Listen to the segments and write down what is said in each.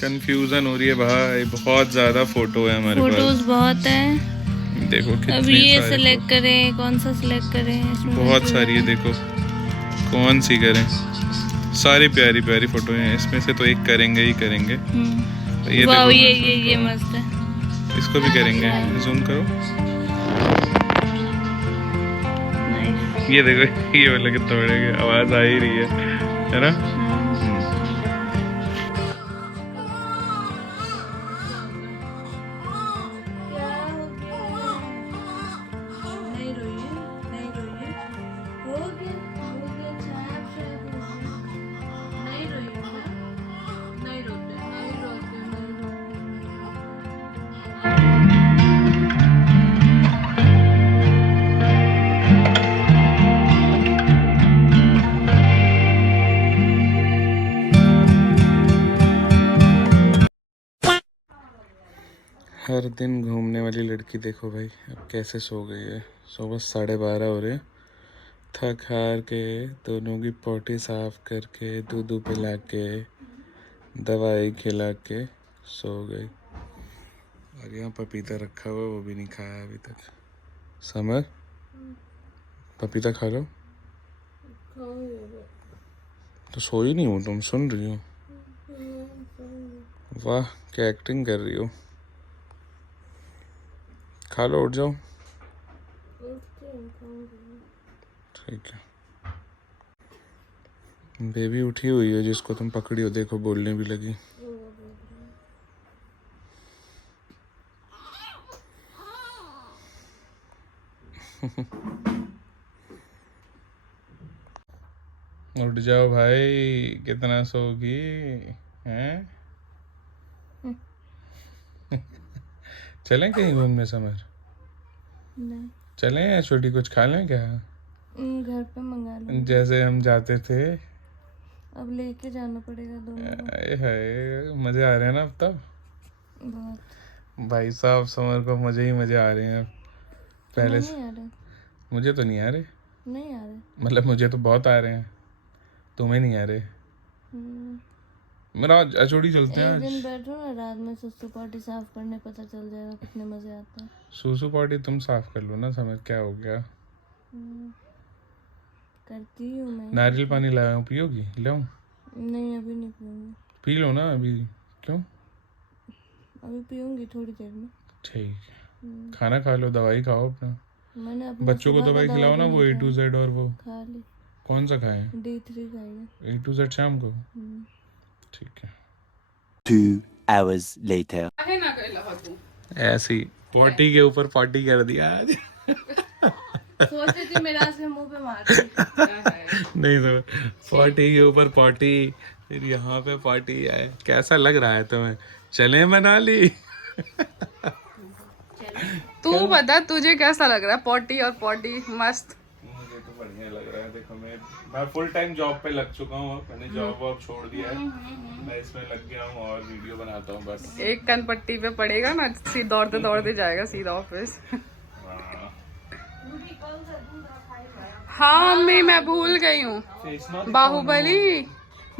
Confusion हो रही है भाई, बहुत ज्यादा फोटो है हमारे पास। फोटोज बहुत है। देखो कितने अब ये सारे सिलेक्ट करें, कौन सा सिलेक्ट करें? इसमें बहुत सारी है, देखो कौन सी करें। सारी प्यारी प्यारी फोटो हैं, इसमें से तो एक करेंगे ही करेंगे। तो ये वाह, देखो ये मस्त है। इसको भी करेंगे, जूम करो। ये देखो ये वाला कितना बढ़ेगा, आवाज आ ही रही है ना। हर दिन घूमने वाली लड़की देखो भाई अब कैसे सो गई है। सुबह 12:30 हो रहे हैं। थक हार के दोनों की पोटी साफ करके दूध पिला के दवाई खिला के सो गई। और यहाँ पपीता रखा हुआ, वो भी नहीं खाया अभी तक। समर पपीता खा लो। तो सोई नहीं हो तुम, सुन रही हो? वाह क्या एक्टिंग कर रही हो। खा लो, उठ जाओ। ठीक है। बेबी उठी हुई है जिसको तुम पकड़ी हो, देखो बोलने भी लगी। उठ जाओ भाई, कितना सोगी हैं? चलें कहीं घूमने समर? नहीं। चलें या छोटी कुछ खा लें क्या? घर पे मंगा लो। जैसे हम जाते थे। अब लेके जाना पड़ेगा दोनों को। हाय मजे आ रहे हैं ना अब तब। बहुत। भाई साहब समर को मजे ही मजे आ रहे हैं अब। पहले से नहीं आ रहे। मुझे तो नहीं आ रहे। नहीं आ रहे। मतलब मुझे तो बहुत आ रहे हैं, तुम्हें नहीं आ रहे। मेरा अचोड़ी चलते हैं एक दिन आज। बैठो ना, रात में सुसु पॉटी साफ करने, पता चल जाएगा कितने मजे आते हैं। सूसू पॉटी तुम साफ कर लो ना समर, क्या हो गया। करती हूँ मैं। नारियल पानी लाया हूँ, पियोगी? लाऊं? नहीं अभी नहीं पीऊंगी। पी लो ना अभी। क्यों? अभी पीऊंगी थोड़ी देर में। ठीक है। खाना खा लो, दवाई खाओ अपना। मैंने अपना बच्चों को दवाई खिलाओ ना, वो A to Z। और वो खा ली। कौन सा खाए? D3 खाई है। A to Z शाम को। ठीक है। 2 hours later. ऐसी पॉटी के ऊपर पॉटी कर दिया आज। सोचती थी मेरा से मुंह पे मार नहीं तो पॉटी के ऊपर पॉटी, फिर यहाँ पे पॉटी है। कैसा लग रहा है तुम्हें? चले मनाली? तू बता तुझे कैसा लग रहा है? पॉटी और पॉटी मस्त। मुझे तो बढ़िया लग रहा है। देखो मैं फुल टाइम जॉब पे लग चुका हूँ, मैंने जॉब वॉब छोड़ दिया है। मैं इसमें लग गया हूँ और वीडियो बनाता हूँ बस। एक कन पट्टी पे पड़ेगा ना, दौड़ते दौड़ते जाएगा सीधा ऑफिस। हाँ मम्मी मैं भूल गई हूँ, बाहुबली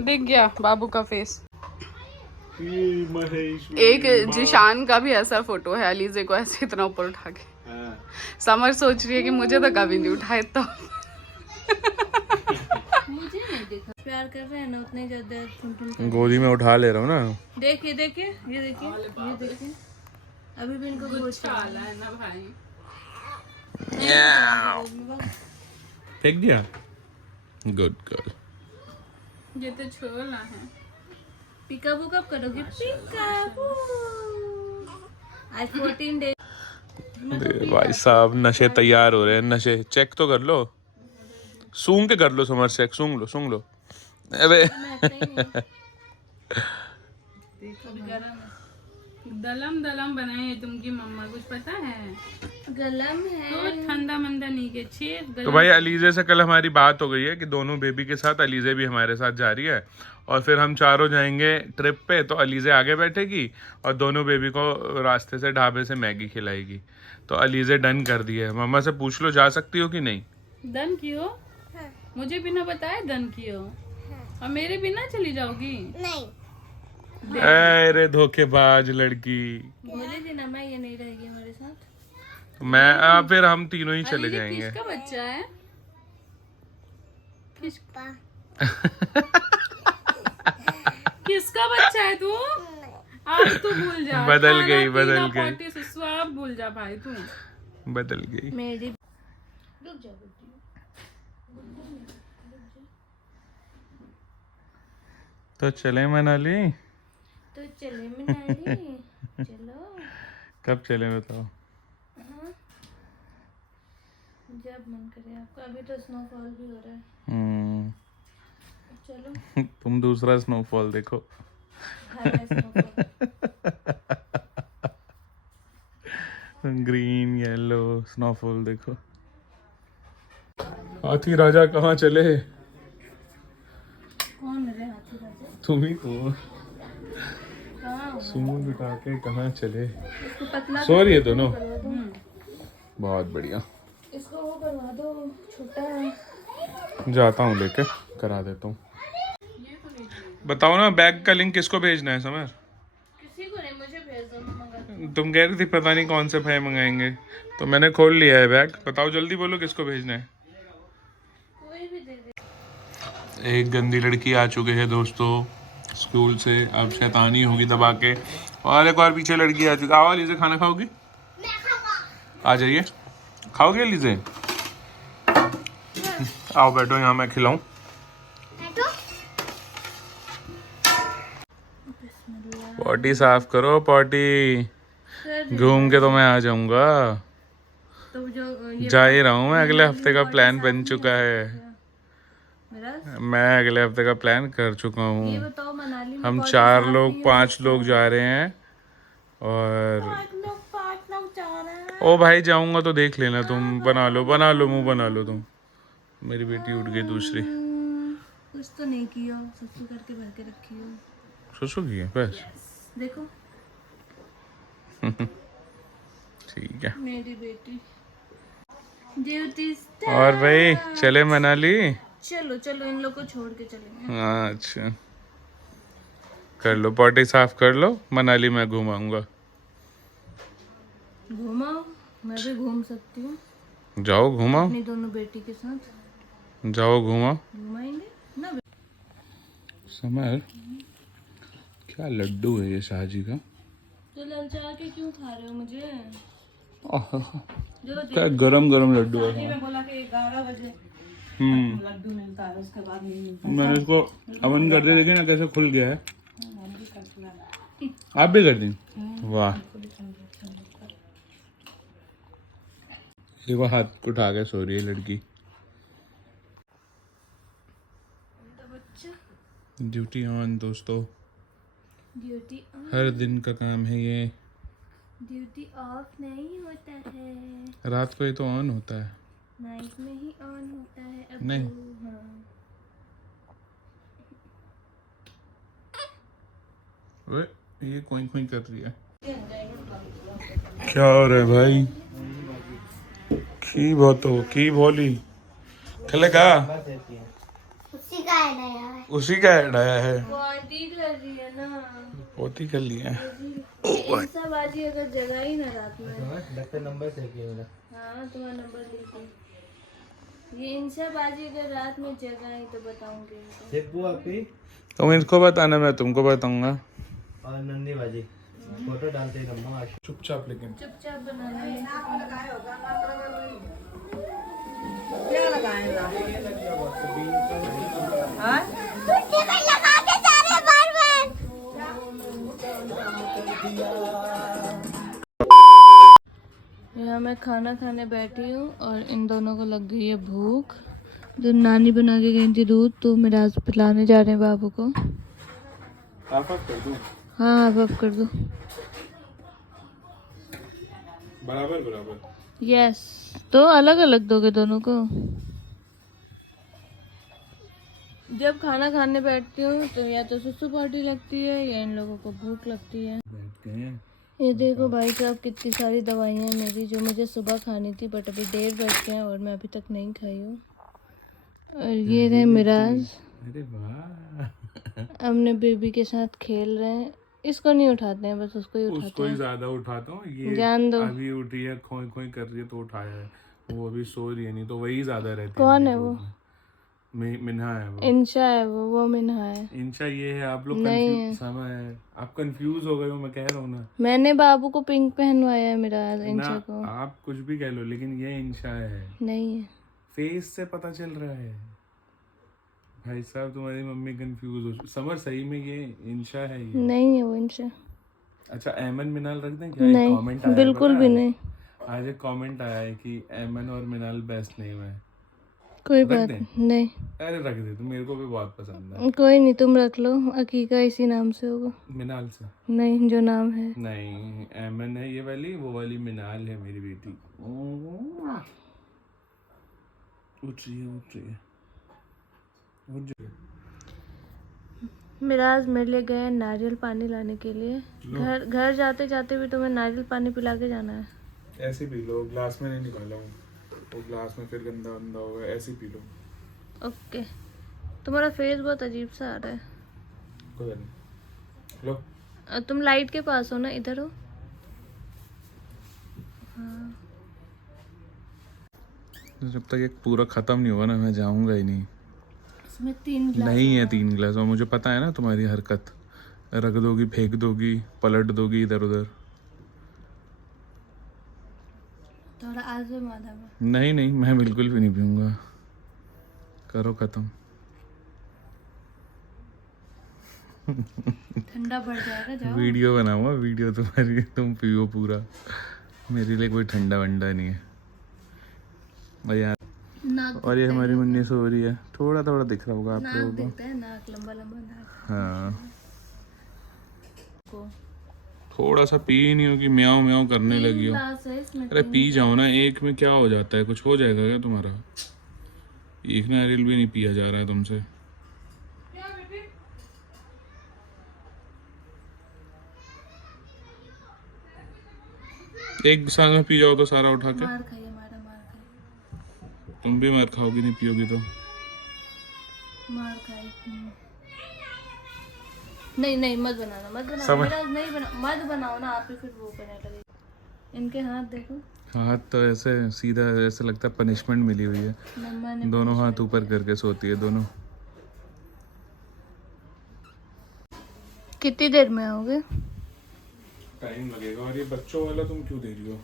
दिख गया बाबू का फेस। एक जिशान का भी ऐसा फोटो है, अलीजे को ऐसे इतना ऊपर उठा के। समर सोच रही है कि मुझे तो कभी नहीं उठाए तो। मुझे नहीं देखा। प्यार कर रहे हैं ना उतने ज्यादा। गोदी में उठा ले रहा हूँ ना। देखिए देखिए ये देखिए अभी भी इनको कुछ आला है ना भाई। फेंक दिया। Good girl. ये तो छोला है। पिकाबू कब करोगे? पिकाबू आज 14 डेज। भाई साहब नशे तैयार हो रहे हैं। नशे चेक तो कर लो, सूंघ के कर लो समर चेक। सूंघ लो। अबे दलम बनाए है तुमकी मम्मा, कुछ पता है? गलम है तो ठंडा मंदा नहीं के छे। तो भाई अलीजे से कल हमारी बात हो गई है कि दोनों बेबी के साथ अलीजे भी हमारे साथ जा रही है, और फिर हम चारों जाएंगे ट्रिप पे। तो अलीजे आगे बैठेगी और दोनों बेबी को रास्ते से ढाबे से मैगी खिलाएगी। तो अलीजे डन कर दी है। मम्मा से पूछ लो जा सकती हो कि नहीं। डन कियो? मुझे बिना बताए डन कियो? और मेरे बिना चली जाओगी? नहीं। अरे धोखेबाज लड़की। बोले थी ना मैं, ये नहीं रहेगी हमारे साथ। मैं फिर हम तीनों ही चले ये जाएंगे। किसका बच्चा है? किसका बच्चा है तू? अब तू भूल जा। बदल खाना गई, पीना, बदल गई। पॉटी सुसु अब भूल जा भाई तू। बदल गई। मेरी रुक जा बेटी। तो चले मनाली? तो चले मनाली। चलो। कब चले बताओ? हाँ, जब मन करे आपका। अभी तो स्नोफॉल भी हो रहा है। चलो। तुम दूसरा स्नोफॉल देखो। हरा स्नोफॉल। ग्रीन येलो स्नोफॉल देखो। हाथी राजा कहाँ चले? कौन मेरे हाथी राजा? तुम ही तो। कहाँ हो? सुमो बिठा के कहाँ चले? इसको पतला सो रही है दोनों? करवा दो। बहुत बढ़िया। इसको वो करवा दो, छोटा। जाता हूँ लेके, करा देता हूँ। बताओ ना बैग का लिंक किसको भेजना है समर? किसी को नहीं, मुझे भेज दो, मैं मंगा दूँ। तुम कह रही थी पता नहीं कौन से भाई मंगाएंगे, तो मैंने खोल लिया है बैग। बताओ जल्दी बोलो किसको भेजना है। कोई भी दे दे। एक गंदी लड़की आ चुकी है दोस्तों स्कूल से, अब शैतानी होगी दबा के। और एक और पीछे लड़की आ चुकी। आओ लीजे, खाना खाओगी? आ जाइए, खाओगे लीजे? आओ बैठो यहाँ, मैं खिलाऊं। पॉटी साफ करो, पॉटी। घूम के तो मैं आ जाऊंगा। तो जो जा ही रहा हूँ मैं, अगले हफ्ते का प्लान बन चुका है। मेरा मैं अगले हफ्ते का प्लान कर चुका ये हूँ। बताओ, मनाली में हम कौन सा 4 साफ लोग नहीं है? 5 लोग जा रहे हैं। और 5 लोग जा रहे हैं। ओ भाई जाऊंगा तो देख लेना तुम। बना लो मुंह बना लो तुम। मेरी बेटी उठ गई दूसरी। कुछ तो नहीं किया, सच्चू करके भर के रखी हो। सुसु की है बस। देखो ठीक है। मेरी बेटी ड्यूटी। और भाई चले मनाली? चलो चलो, इन लोग को छोड़ के चलेंगे। हाँ अच्छा, कर लो पॉटी साफ कर लो, मनाली में घुमाऊंगा। घुमाओ, मैं भी घूम सकती हूँ जाओ घुमाओ, अपनी दोनों बेटी के साथ। जाओ घुमाओ। घुमाएंगे ना। समर क्या लड्डू है ये शाहजी का? तो ललचा के क्यों खा रहे हो मुझे? क्या गरम गरम लड्डू है। मैं बोला कि 11 बजे लड्डू मिलता है, उसके बाद नहीं मिलता। मैंने इसको अवन कर दिया, देखिए ना कैसे खुल गया है। आप भी कर दी? वाह। देखो हाथ उठा के सो रही है लड़की। ड्यूटी ऑन दोस्तों, ड्यूटी ऑन। हर दिन का काम है ये। ड्यूटी ऑफ नहीं होता है, रात को ये तो ऑन होता है। नाइट में ही ऑन होता है। अब नहीं। हाँ। वे ये कोई कोई कर रही है। क्या हो रहा है भाई? की बहुत हो की बोली खलेगा। उसी का ऐड आया है। बॉडी कर रही है ना। पोती कर लिया। इंस्टा बाजी अगर जगह ही ना रात में। नंबर से किया मेरा। हाँ, तुम्हारा नंबर लीजिए। ये इंस्टा बाजी अगर रात में जगह ही तो बताऊंगी। सिब्बू आपी तुम इसको बताना, मैं तुमको बताऊंगा। और नंदी बाजी फोटो डालते ही नंबर। चुपचाप लेकिन चुपचाप बनाना है। यहाँ मैं खाना खाने बैठी हूँ और इन दोनों को लग गई है भूख। जो नानी बना के गई थी दूध, तो मेरा आज पिलाने जा रहे हैं बाबू को। आप कर दूं? हाँ अब कर दो। बराबर बराबर। यस, तो अलग अलग दोगे दोनों को। जब खाना खाने बैठती हूँ तो या तो सुसु पार्टी लगती है या इन लोगों को भूख लगती है। बैठ गए हैं। ये देखो भाई साहब, कितनी सारी दवाइयाँ मेरी जो मुझे सुबह खानी थी, बट अभी 1:30 बज गए हैं और मैं अभी तक नहीं खाई हूँ। और ये रहे मिराज, अरे वाह। अपने बेबी के साथ खेल रहे हैं। इसको नहीं उठाते हैं, बस उसको ही उठाते उसको ही हैं। ज्यादा उठाता हूँ, ये जान दो। अभी उठ रही है, खोई खोई कर रही है तो उठाया है, वो अभी सो रही है, नहीं तो वही ज्यादा रहती है। कौन मेरी है वो? गोद में। मिन्हा है वो। इंशा है वो मिन्हा है। इंशा ये है, आप लोग नहीं कंफ्यूज है। समय है, आप कंफ्यूज हो गए हो, मैं कह रहा हूँ ना। मैंने बाबू को पिंक पहनवाया है मेरा ना इंशा को। आप कुछ भी कह लो, लेकिन ये इंशा है, नहीं है। फेस से पता चल रहा है। भाई साहब तुम्हारी मम्मी कंफ्यूज हो, समर सही में ये इंशा है ये? नहीं है वो इंशा। अच्छा ऐमन मिनाल रख दें क्या? एक नहीं, कमेंट आया है, बिल्कुल पता भी है? नहीं। आज एक कमेंट आया है कि ऐमन और मिनाल बेस्ट नेम है। कोई रख बात दें? नहीं। अरे रख दे, तो मेरे को भी बहुत पसंद है। कोई नहीं, तुम रख लो, अकीका इसी नाम से होगा। मिनाल से नहीं, जो नाम है। नहीं, ऐमन है ये वाली, वो वाली मिनाल है मेरी बेटी। उठ रही है, उठ रही है, उठ जाइए। मिराज मेरे लिए गए नारियल पानी लाने के लिए। घर जाते जाते भी तुम्हें नारियल पानी पिला के जाना है। ऐसे पी लो, ग्लास में नहीं निकाला हूँ, वो ग्लास में फिर गंदा गंदा होगा, ऐसे पी लो। ओके। तुम्हारा फेस बहुत अजीब सा आ रहा है। कोई बात नहीं, लो। तुम लाइट के पास हो ना, इधर हो। जब तक एक पूरा खत्म नहीं होगा ना, मैं जाऊंगा ही नहीं। इसमें 3 गिलास नहीं है 3 गिलास, और मुझे पता है ना तुम्हारी हरकत, रख दोगी, फेंक दोगी, पलट दोगी इधर उधर। थोड़ा आगे माधा में। नहीं नहीं, मैं बिल्कुल भी नहीं पीऊंगा, करो खत्म। ठंडा पड़ जाएगा, जाओ। वीडियो बनाऊंगा, वीडियो तुम्हारी, तुम पियो पूरा, मेरे लिए कोई ठंडा वंडा नहीं है भैया। नाक और ये हमारी मुन्नी सो रही है, थोड़ा थोड़ा दिख रहा होगा आप नाक लोगों को। दिखता है, नाक लंबा लंबा नाक हाँ, को। थोड़ा सा पी ही नहीं हो कि म्याऊं म्याऊं करने लगी हो। गिलास है इसमें। अरे पी जाओ ना, एक में क्या हो जाता है, कुछ हो जाएगा क्या तुम्हारा? एक नारियल भी नहीं पिया जा रहा है तुमसे। एक साल में पी जाओ तो सारा उठा के। मार खाइए, मार खाइए। तुम भी मार खाओगी, नहीं पियोगी तो। मार खाइए। नहीं नहीं, मत बनाना, मत बनाना मेरा, नहीं बना, मत बनाओ ना, आप ही फिर वो करने लगे। इनके हाथ देखो। हाथ तो ऐसे सीधा, ऐसे लगता है पनिशमेंट मिली हुई है। मम्मा ने दोनों हाथ ऊपर करके सोती है दोनों। कितनी देर में आओगे? टाइम लगेगा। और ये बच्चों वाला तुम क्यों दे रही हो?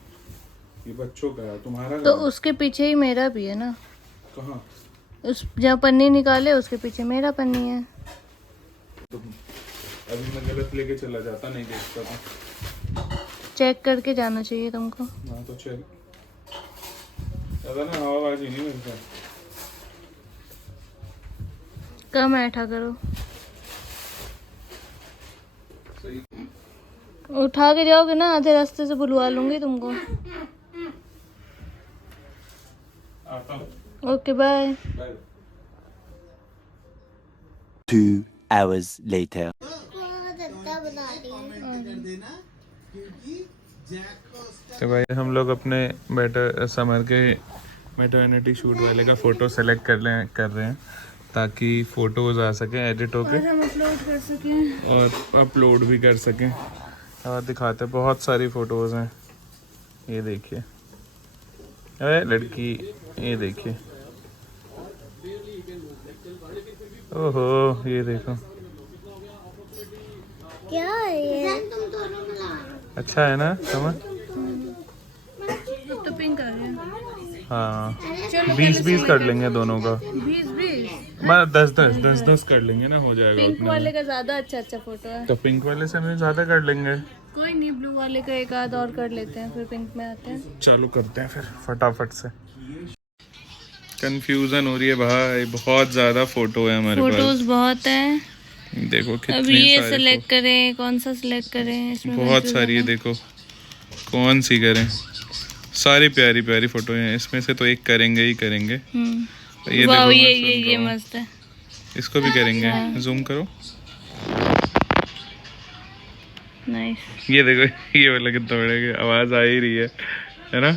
ये बच्चों का है, तुम्हारा तो कहाँ है? उसके पीछे ही मेरा भी है ना। कहाँ? उस जहाँ पन्नी निकाले उसके पीछे मेरा पन्नी है। तुम अभी मैं गलत लेके चला जाता, नहीं देखता था। चेक करके जाना चाहिए तुमको। हाँ तो चल, ज्यादा ना हवाबाजी नहीं मिलता। कम ऐठा करो। सही। उठा के जाओगे ना, आधे रास्ते से बुलवा लूंगी तुमको। आता हूँ। Okay bye. Bye. 2 hours later. तो भाई हम लोग अपने समर के मैटरनिटी शूट वाले का फ़ोटो सेलेक्ट कर रहे हैं ताकि फ़ोटोज़ आ सकें एडिट होके, हम अपलोड कर सकें। और अपलोड भी कर सकें। और दिखाते हैं, बहुत सारी फ़ोटोज़ हैं। ये देखिए, अरे लड़की, ये देखिए, ओहो ये देखो, क्या है ये? अच्छा है ना समझ? तो पिंक आ गया। हाँ 20-20 कर लेंगे दोनों का। 20-20। मैं 10-10 कर लेंगे ना, हो जाएगा पिंक उतने वाले में। का ज्यादा अच्छा फोटो है। तो पिंक वाले से मैं ज़्यादा कर लेंगे। कोई नहीं, ब्लू वाले का एक आध और कर लेते हैं, फिर पिंक में आते हैं। चालू करते हैं फिर फटाफट से। कंफ्यूजन हो रही है भाई, बहुत ज़्यादा फ़ोटो है हमारे फोटोज बहुत है। पास। देखो कितनी अभी ये सारी सिलेक्ट करें, कौन सा सिलेक्ट करें, इसमें बहुत confusion सारी है, देखो कौन सी करें। सारी प्यारी प्यारी फ़ोटो हैं, इसमें से तो एक करेंगे ही करेंगे। ये वाह, देखो, मैं ये सुन रहा हूँ। मस्त है। इसको भी करेंगे, जूम करो। नाइस। ये देखो, ये वाला कितना बड़ा, आवाज़ आ ही रही है ना?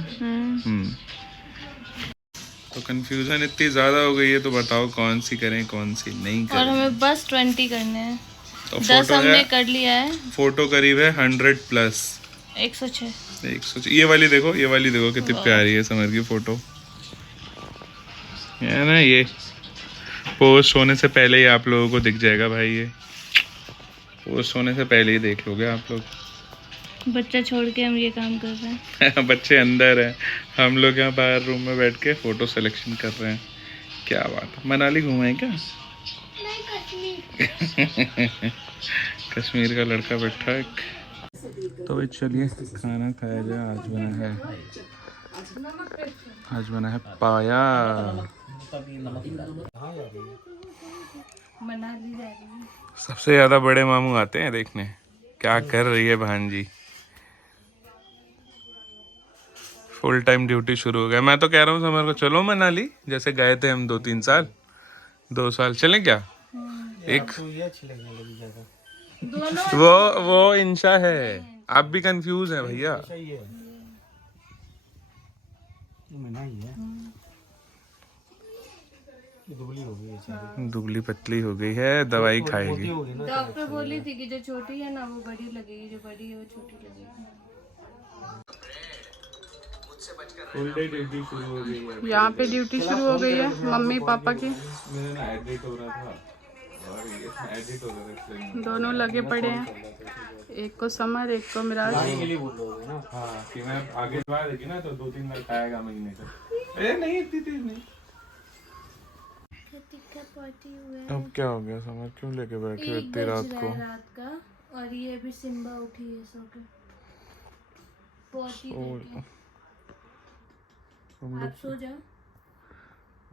तो कंफ्यूजन इतनी ज़्यादा हो गई है, तो बताओ कौन सी करें कौन सी नहीं और करें। हमें बस 20 करने हैं। और 10 फोटो हमने है, कर लिया है। फोटो करीब है 100+। 106। 100। ये वाली देखो, ये वाली देखो कितनी प्यारी है समर की फोटो है ना। ये पोस्ट होने से पहले ही आप लोगों को दिख जाएगा भाई, ये पोस्ट होने से पहले ही देख लोगे आप लोग। बच्चा छोड़ के हम ये काम कर रहे हैं। बच्चे अंदर हैं, हम लोग यहाँ बाहर रूम में बैठ के फोटो सिलेक्शन कर रहे हैं। क्या बात है, मनाली घूमे क्या? कश्मीर का लड़का बैठा है। तो भाई चलिए खाना खाया जाए। आज बना है पाया। मनाली जा रही है। सबसे ज्यादा बड़े मामू आते हैं देखने क्या कर रही है भांजी। फुल टाइम ड्यूटी शुरू हो गया। मैं तो कह रहा हूँ समर को चलो मनाली, जैसे गए थे हम 2-3 साल, 2 साल चलें क्या? एक वो इंशा है, आप भी कंफ्यूज हैं भैया। दुबली पतली हो गई है, दवाई खाएगी। डॉक्टर बोली थी कि जो छोटी है ना वो बड़ी लगेगी, जो बड़ी है वो छोटी लगेगी। फुल डे ड्यूटी शुरू हो गई है। यहाँ पे ड्यूटी शुरू हो गई है मम्मी पापा की। मेरा ना एडिट हो रहा था और ये एडिट हो रहा था, दोनों लगे पड़े हैं, एक को समर एक को मिराज। हाँ कि मैं आगे बढ़ा देगी ना तो 2-3 लाख आएगा महीने का। अरे नहीं, इतनी तेज नहीं। अब क्या हो गया समर, क्यों लेके बैठी हो इतनी रात को? रात का, और ये भी सिम्बा उठी है सो के पोटी देके। आप सो जाओ,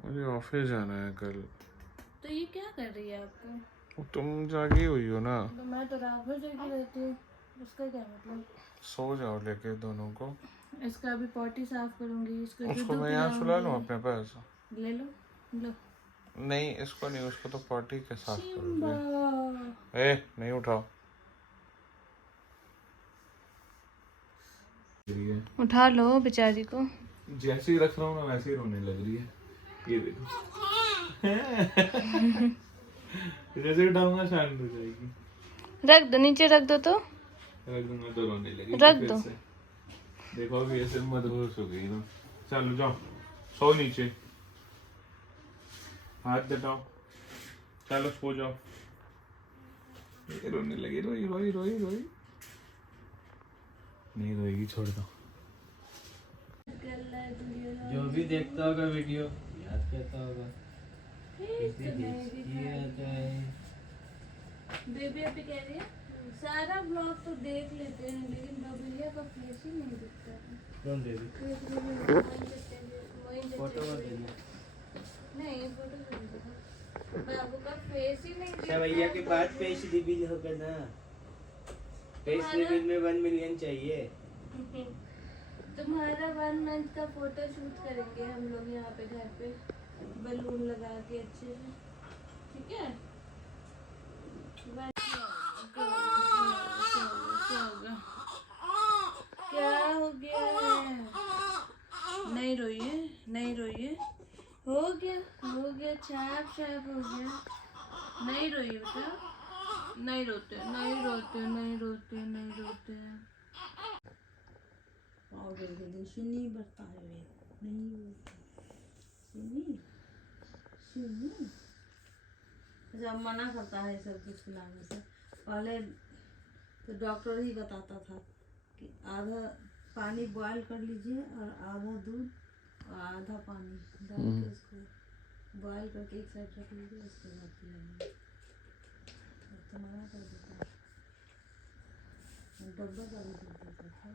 मुझे ऑफिस जाना है कल। तो ये क्या कर रही है आपको? तुम जागी हुई हो ना, तो मैं तो रात भर जगी रहती हूँ, उसका क्या मतलब? सो जाओ लेके दोनों को। इसका अभी पोटी साफ करूंगी, इसको उसको दूध मैं यहाँ सुला लूँ पिलाऊंगी। अपने पास? ले लो लो। नहीं इसको नहीं, उसको तो पॉटी के साथ सिम्बा करोगे। ए नहीं उठाओ। उठा लो बेचारी को। जैसे ही रख रहा हूँ ना वैसे ही रोने लग रही है, ये देखो। जैसे ही उठाऊंगा शांत हो जाएगी। रख दो, नीचे रख दो तो। रख दूंगा तो रोने लगेगी रख फिर दो। से। देखो अभी ऐसे मदहोश हो गई ना। चलो जाओ सो नीचे, हाथ दटाओ, चलो सो जाओ। ये रोने लगी, रोई रोई रोई रोई। नहीं रोएगी, छोड़ दो। जो भी देखता होगा वीडियो याद करता होगा बेबी अभी कह रही है सारा ब्लॉग तो देख लेते हैं लेकिन बबलिया का फेस ही नहीं दिखता है। कौन दे दी फोटो मत देना। नहीं फोटो नहीं दिखा, बाबू का फेस ही नहीं दिखता। भैया के बाद पेज रिवील होगा ना, पेज रिवील में 1 मिलियन चाहिए। तुम्हारा 1 मंथ का फोटो शूट करेंगे हम लोग यहाँ पे घर पे बलून लगा के अच्छे से, ठीक है? क्या हो गया है? नहीं रोइए, नहीं रोइए, हो गया, छाप छाप हो गया। नहीं रोइए बेटा, नहीं रोते नहीं रोते नहीं रोते नहीं रोते। सुनी बरता है नहीं सुनी सुनी। जब मना करता है सब कुछ खिलाने से, पहले तो डॉक्टर ही बताता था कि आधा पानी बॉयल कर लीजिए और आधा दूध और आधा पानी डाल के उसको बॉयल करके एक साइड रख लीजिए, उसके बाद पिलाइए। तो मना कर देता है, डब्बा का भी दूध देता था।